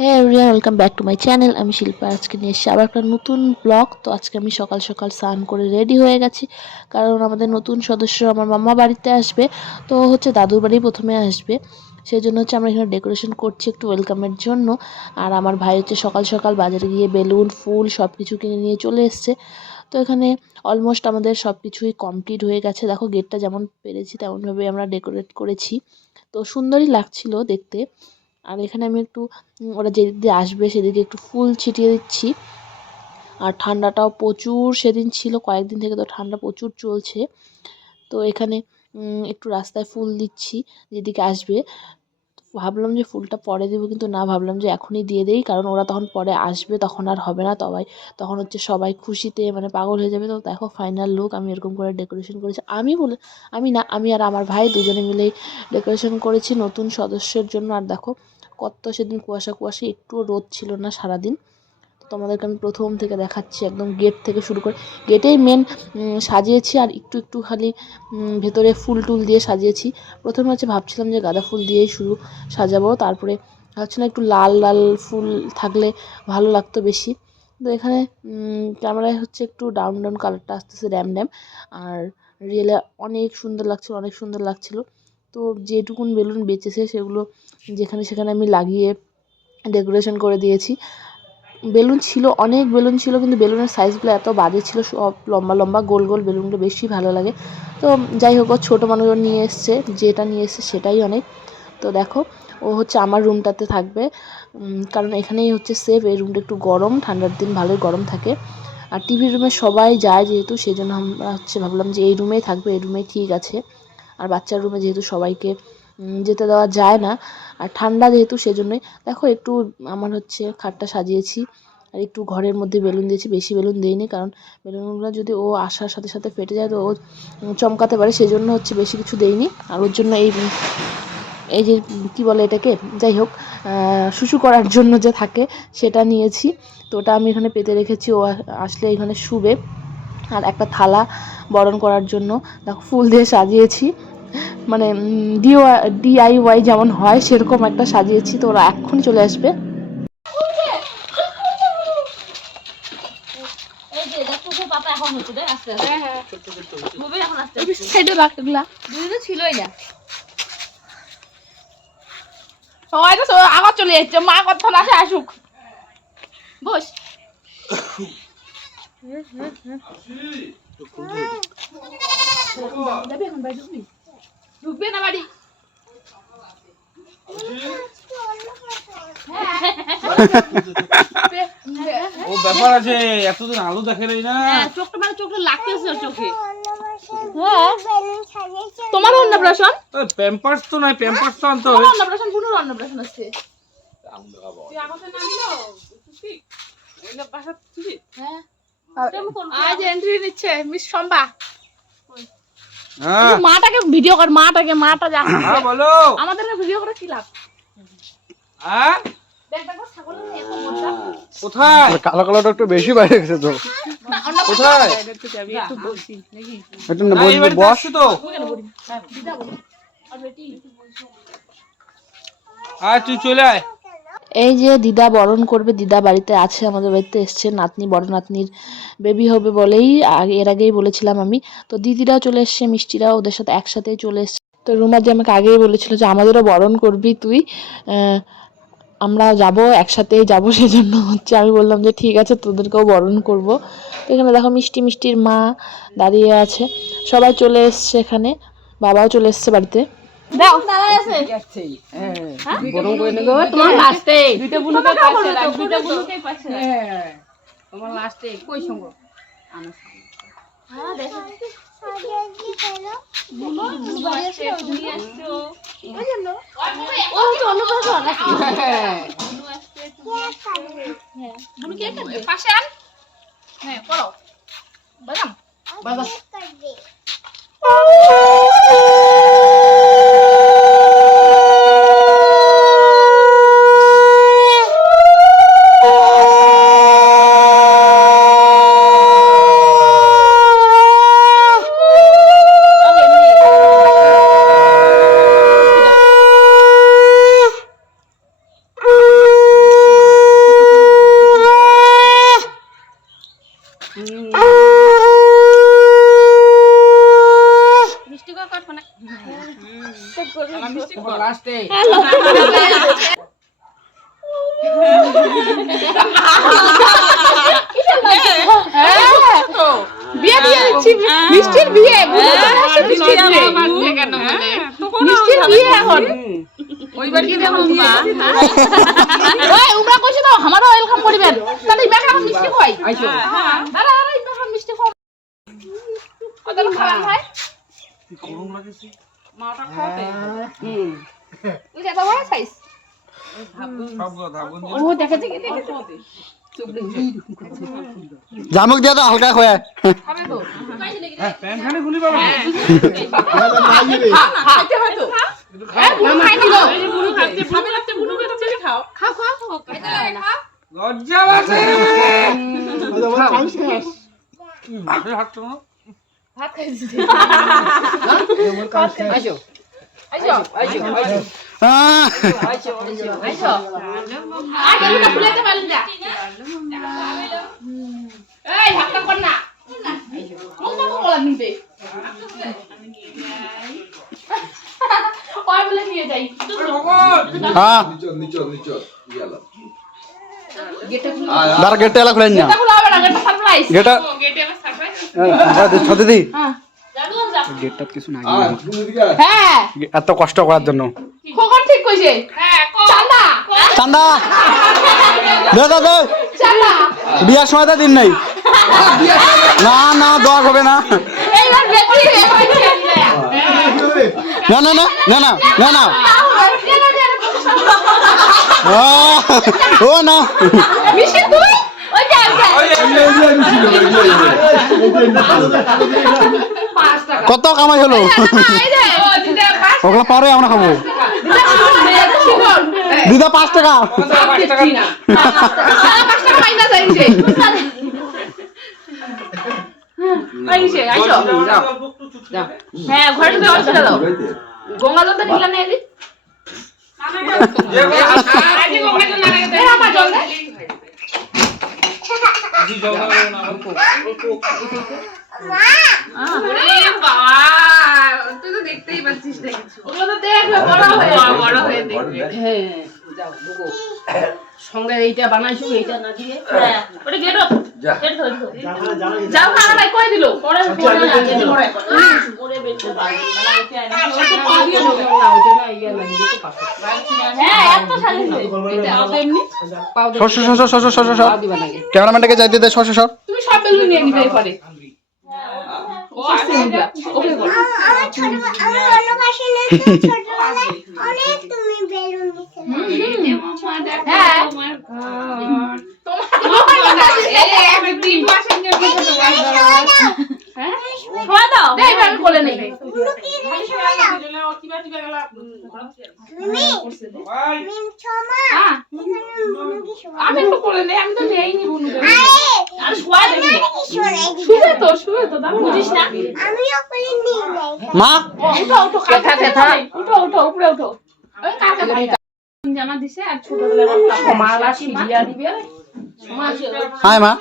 হ্যাঁ everyone, welcome back to my channel. আমি শিল্পা। আজকে নিয়ে এসেছি আবার একটা নতুন ব্লগ। তো আজকে আমি সকাল সকাল স্নান করে রেডি হয়ে গেছি, কারণ আমাদের নতুন সদস্য আমার মামা বাড়িতে আসবে। তো হচ্ছে দাদুর বাড়ি প্রথমে আসবে, সেই জন্য হচ্ছে আমরা এখানে ডেকোরেশন করছি একটু ওয়েলকামের জন্য। আর আমার ভাই হচ্ছে সকাল সকাল বাজারে গিয়ে বেলুন ফুল সব কিছু কিনে নিয়ে চলে এসছে। তো এখানে অলমোস্ট আমাদের সব কিছুই কমপ্লিট হয়ে গেছে। দেখো গেটটা যেমন পেরেছি তেমনভাবে আমরা ডেকোরেট করেছি, তো সুন্দরই লাগছিল দেখতে। আর এখানে আমি একটু ওরা যেদিক দিয়ে আসবে সেদিকে একটু ফুল ছিটিয়ে দিচ্ছি। আর ঠান্ডাটাও প্রচুর সেদিন ছিল, কয়েকদিন থেকে তো ঠান্ডা প্রচুর চলছে। তো এখানে একটু রাস্তায় ফুল দিচ্ছি যেদিকে আসবে। ভাবলাম যে ফুলটা পরে দেবো, কিন্তু না, ভাবলাম যে এখনই দিয়ে দেই, কারণ ওরা তখন পরে আসবে, তখন আর হবে না। তখন হচ্ছে সবাই খুশিতে মানে পাগল হয়ে যাবে। তো দেখো ফাইনাল লুক আমি এরকম করে ডেকোরেশন করেছি। আমি আর আমার ভাই দুজনে মিলেই ডেকোরেশন করেছি নতুন সদস্যের জন্য। আর দেখো কত সেদিন কুয়াশা কুয়াশা, একটুও রোদ ছিল না সারাদিন। তো তোমাদেরকে আমি প্রথম থেকে দেখাচ্ছি, একদম গেট থেকে শুরু করে। গেটেই মেন সাজিয়েছি, আর একটু একটু খালি ভেতরে ফুল টুল দিয়ে সাজিয়েছি। প্রথমে হচ্ছে ভাবছিলাম যে গাঁদা ফুল দিয়েই শুরু সাজাবো, তারপরে ভাবছিলাম একটু লাল লাল ফুল থাকলে ভালো লাগতো বেশি। তো এখানে ক্যামেরায় হচ্ছে একটু ডাউন ডাউন কালারটা আসতেছে, ড্যাম ড্যাম। আর রিয়েলে অনেক সুন্দর লাগছিল। তো যেটুকুন বেলুন বেঁচেছে সেগুলো যেখানে সেখানে আমি লাগিয়ে ডেকোরেশন করে দিয়েছি। অনেক বেলুন ছিল, কিন্তু বেলুনের সাইজগুলো এত বাজে ছিল, সব লম্বা লম্বা গোল গোল বেলুনগুলো বেশি ভালো লাগে। তো যাই হোক, ও ছোটো মানুষজন নিয়ে এসছে, যেটা নিয়ে এসছে সেটাই অনেক। তো দেখো ও হচ্ছে আমার রুমটাতে থাকবে, কারণ এখানেই হচ্ছে সেফ। এই রুমটা একটু গরম, ঠান্ডার দিন ভালোই গরম থাকে। আর টিভির রুমে সবাই যায় যেহেতু, সেই জন্য আমরা হচ্ছে ভাবলাম যে এই রুমেই থাকবে, এই রুমেই ঠিক আছে। আর বাচ্চার রুমে যেহেতু সবাইকে যেতে দেওয়া যায় না, আর ঠান্ডা যেহেতু, সেজন্যই দেখো একটু আমার হচ্ছে খাটটা সাজিয়েছি। আর একটু ঘরের মধ্যে বেলুন দিয়েছি, বেশি বেলুন দিইনি, কারণ বেলুনগুলো যদি ও আসার সাথে সাথে ফেটে যায় তো ও চমকাতে পারে, সেই জন্য হচ্ছে বেশি কিছু দেইনি। আর ওর জন্য এই যে কী বলে এটাকে, যাই হোক, শুশু করার জন্য যে থাকে সেটা নিয়েছি। তো ওটা আমি এখানে পেতে রেখেছি, ও আসলে এখানে শুবে। আর একটা থালা বরণ করার জন্য দেখো ফুল দিয়ে সাজিয়েছি, মানে DIY যেমন হয় সেরকম একটা সাজিয়েছি। তো ওরা এক্ষুনি চলে আসবে। আবার চলে যাচ্ছে, মা কথা আসে আসুক, বস। ঢুকবে না বাড়ি। ও ব্যাপার আছে, এতদিন আলু দেখে নেই না, চোখটা মানে চোখটা লাগতেছে চোখে। তোমার অন্নপ্রাশন, প্যাম্পার্স তো নাই, প্যাম্পার্স তো আনতে হবে। অন্নপ্রাশন পুরো অন্নপ্রাশন আছে। আজ এন্ট্রি নিচ্ছে মিস সম্বা। হ্যাঁ মাটাকে ভিডিও কর, মাটা যা হ্যাঁ বলো। আমাদেরকে ভিডিও করে কি লাভ? হ্যাঁ দেখ দেখো ছাগলের এত মোটা। কোথায়? কালো কালোটা একটু বেশি বাইরে গেছে তো। কোথায়? একটু যাবি, একটু বসি নাকি? একটু না, এই বাড়িতে বস। আসছো তো? দিদা বলো আর বেটি। আয় তুই চলে আয়। এই যে দিদা বরণ করবে, দিদা বাড়িতে আছে, আমাদের বাড়িতে এসছে। নাতনি, বড় নাতনির বেবি হবে বলেই এর আগেই বলেছিলাম আমি। তো দিদিরাও চলে এসছে, মিষ্টিরাও ওদের সাথে একসাথেই চলে এসছে। তো রুমা যে আমাকে আগেই বলেছিল যে আমাদেরও বরণ করবি তুই, আমরা যাব, একসাথেই যাব। সেজন্য হচ্ছে আমি বললাম যে ঠিক আছে, তোদেরকেও বরণ করব। তো এখানে দেখো মিষ্টির মা দাঁড়িয়ে আছে, সবাই চলে এসছে এখানে, বাবাও চলে এসছে বাড়িতে। দাও দাঁড়ায় আছে, গরম করে নেবো তোমার লাস্টে দুইটা বুনুকে পাশে রাখ, দুইটা বুনুকে পাশে রাখ। হ্যাঁ, তোমার লাস্টে কই সঙ্গ আনো হ্যাঁ দেখো বুনু আসছে, তুমি আসছো। ও তো অন্নপ্রাশন আছে। হ্যাঁ, বুনু আসছে, তুমি আসছো। হ্যাঁ বুনু কে কাটবে? পাশে আন। হ্যাঁ, করো। বাদাম বাবা লাস্টে বিয়ে দিয়ে দিচ্ছি মিষ্টির বিয়ে মিষ্টির বিয়ে মিষ্টির বিয়ে এখন ওই বাড়ি কি এখন বিয়ে ওই উমরা কইছে তো আমারও ওয়েলকাম করিবেন তাহলে ইমা এখন মিষ্টি খাই আইছো দাঁড়া দাঁড়া ইমা এখন মিষ্টি খাও কত খাওয়া হয় গরম লাগেছে মাটা খাওয়াতে তুই যা বড় সাইজ সব কথা বন্ধু ও দেখে দেখে দেখে জামুক দিয়া তো হালকা খোয়া খাবে তো প্যান খানে খুলি পাবে খাইতে হয় তো খাই দিল বুনু খাইতে খাবে লাগতে বুনু খাইতে খাও খাও খাও খাইতে লাগে না লজ্জা লাগে ভাত হাত তো ভাত খাইছি আইছো আইছো আইছো আইছো আইছো আগে এটা খুলেতে পারলি না এই ভাতটা কর না কোনটা বলা নিতে ওই বলে নিয়ে যাই হ্যাঁ দাঁড়া গেটটা এলা খুলেন না এটা খোলা হবে না এটা সারপ্রাইজ গেটটা গেটে আবার সারপ্রাইজ ছতে দি হ্যাঁ গেটটা কিছু নাই হ্যাঁ এত কষ্ট করার জন্য খবর ঠিক কইছে হ্যাঁ চান্দা চান্দা দে দে দে চান্দা বিয়ার সময় তো দিন নাই না না দোয়া হবে না এইবার বেটি না না না না না না না ও না মিষ্টি তুই ওই যা কত কামাই হলো ওগুলো পরে আমরা খাবো দিদা 5 টাকা হ্যাঁ ঘরে তো গঙ্গা জলটা নিলা নেই আমার জল দে তুই তো দেখতেই পাচ্ছিস না কিছু ওগুলো তো দেখবে বড় হয়ে দেখবে হ্যাঁ যাও বুগো সঙ্গে এইটা বানাইছো এইটা না দিয়ে হ্যাঁ ওটা গেট গেট ধরে যাও খানা নাই কই দিল পরে পরে লাগে পরে বেঁচে হ্যাঁ এত সাজিছে এটা এমনি ক্যামেরাম্যানটাকে যাইতে দে সর তুমি সব বেলুন নিয়ে নিবে পরে ও আসছে ওকে বল অনেক তুমি বেলুন দিতে হ্যাঁ তোমার দাও দেখ আমি বলে নেই আমি তো বলে নেই আমি তো নেইনি বুনু আর শোয়া দেখি শুয়ে তো দাম বুঝিস না আমিও করে নিই মা উঠো উঠো উপরে উঠো ওই কাকা জামা দিছে আর ছোটবেলায় মালা সিরিয়া দিবে হাই মা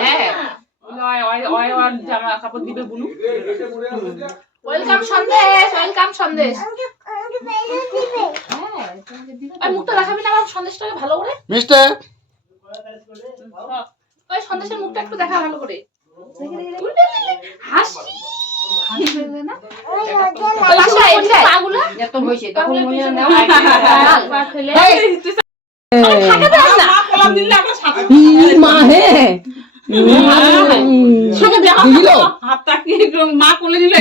হ্যাঁ ওই জামা কাপড় দিবে বুনু ওয়েলকাম সন্দেশ আমাকে বেলুন দিবে ওই মুখটা দেখাবি না আমার সন্দেশটাকে ভালো করে মিস্টার ওই সন্দেশের মুখটা একটু দেখা ভালো করে হাসি না পাগুলা এত হইছে তখন মনে নাও মা হে মা কোলে দিলে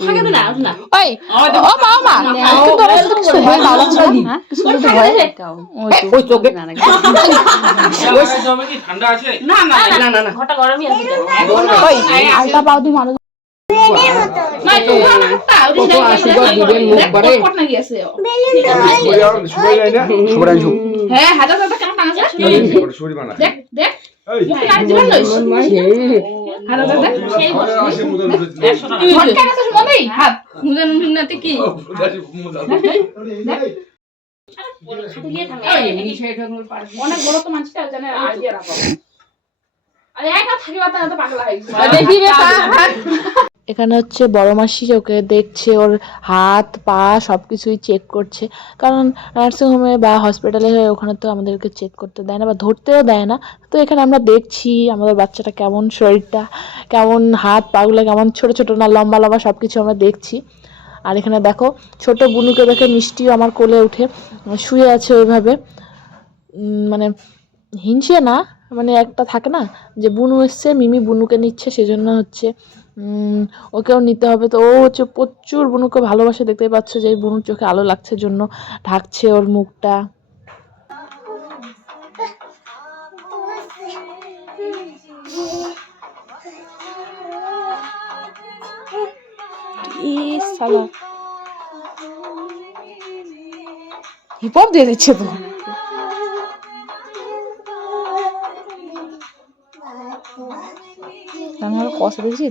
থাকে না না ওই ও মা ওই চোখে না ঠান্ডা আছে না না না না ঘটা গরমই আছে ওই আলতা পাও দি মানুষ না তো হাতটা ওই আশীর্বাদ দিবেন মুখ বারে কত না গিয়েছে শুভরাঞ্জু হ্যাঁ হাজার হাজার কেন টাঙাছে দেখ দেখ আর জীবন লইস হাজার হাজার সেই ঘট কাটাছে মনেই হাত মুজা নুনাতে কি অনেক বড় তো মানছিটা জানে আইডিয়া রাখো আরে একা থাকিবা তা তো পাগলা হইছে দেখি রে এখানে হচ্ছে বড় মাসি ওকে দেখছে, ওর হাত পা সব কিছুই চেক করছে, কারণ নার্সিংহোমে বা হসপিটালে ওখানে তো আমাদেরকে চেক করতে দেয় না বা ধরতেও দেয় না। তো এখানে আমরা দেখছি আমাদের বাচ্চাটা কেমন, শরীরটা কেমন, হাত পাগুলো কেমন, ছোট ছোট না লম্বা লম্বা সব কিছু আমরা দেখছি। আর এখানে দেখো ছোট বুনুকে দেখে মিষ্টিও আমার কোলে উঠে শুয়ে আছে ওইভাবে, মানে হিংসে না, মানে একটা থাকে না যে বুনু এসছে, মিমি বুনুকে নিচ্ছে, সেজন্য হচ্ছে ওকেও নিতে হবে। তো ও হচ্ছে প্রচুর বুনুকে ভালোবাসে, দেখতেই পাচ্ছ যে বুনুর চোখে আলো লাগছে জন্য ঢাকছে ওর মুখটা। হিপ হপ দিয়ে দিচ্ছে তো। আমার কষ্ট দেখছি।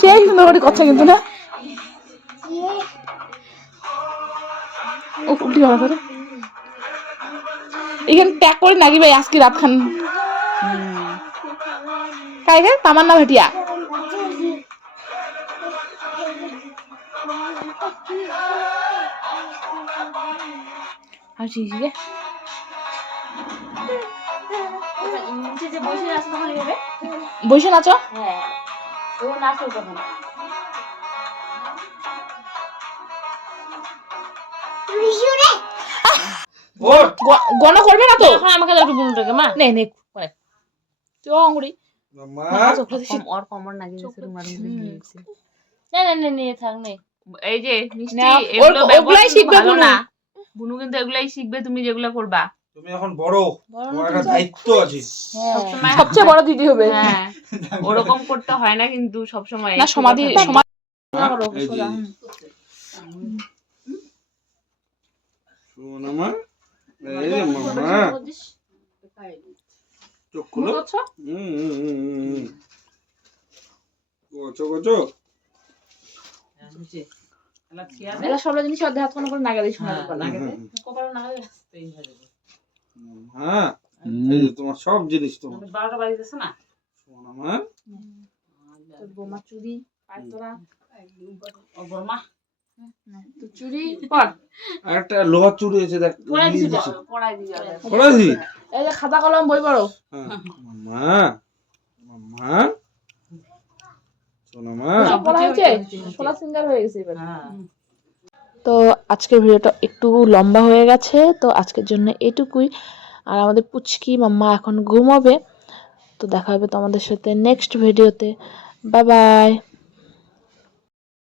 সেই সুন্দর করে কথা কিন্তু না, ও উল্টি ভালো করে এখানে ট্যাগ করে নাকি ভাই আজকে রাত খান কাইগে তামান্না ভাটিয়া আর ঠিক আছে বসে নাচো। গণ করবে না তো আমাকে একটু বুনুটাকে মা নে নে করে তো আঙ্গুরি মাম্মা ওর কমর নাকি গেছে মারুম গেছে না না না নে থাক নে এই যে মিষ্টি এগুলো ওগুলাই শিখবে বুনু না, বুনু কিন্তু এগুলাই শিখবে তুমি যেগুলো করবা। তুমি এখন বড়, তোমার একটা দায়িত্ব আছে। সবচেয়ে বড় দিদি হবে। হ্যাঁ ওরকম করতে হয় না কিন্তু সব সময় না সমাধি এই যে, শোনো মা, এই যে মাম্মা চোখ খুলো। গোচো গোচো এলা সব জিনিস অর্ধে হাত করে নাগালে শোনা নাগালে কপালে নাগালে হ্যাঁ এই যে তোমার সব জিনিস তোমার 12টা বাজে না শোনো মা, তোর বোমা চুরি পাইতরা ও বোমা তো চুরি পর একটা লোহার চুড়ি আছে দেখ, পড়াই দিছি পড়াই দিছি পড়াইছি। এই যে খাতা কলম বই পড়ো। মাম্মা মাম্মা শোনো মা, পড়া হয়েছে সোলা সিঙ্গার হয়ে গেছে এবার। তো আজকের ভিডিওটা একটু লম্বা হয়ে গেছে, তো আজকের জন্য এটুকুই। আর আমাদের পুচকি মাম্মা এখন ঘুমাবে, তো দেখা হবে তোমাদের সাথে নেক্সট ভিডিওতে। Bye bye.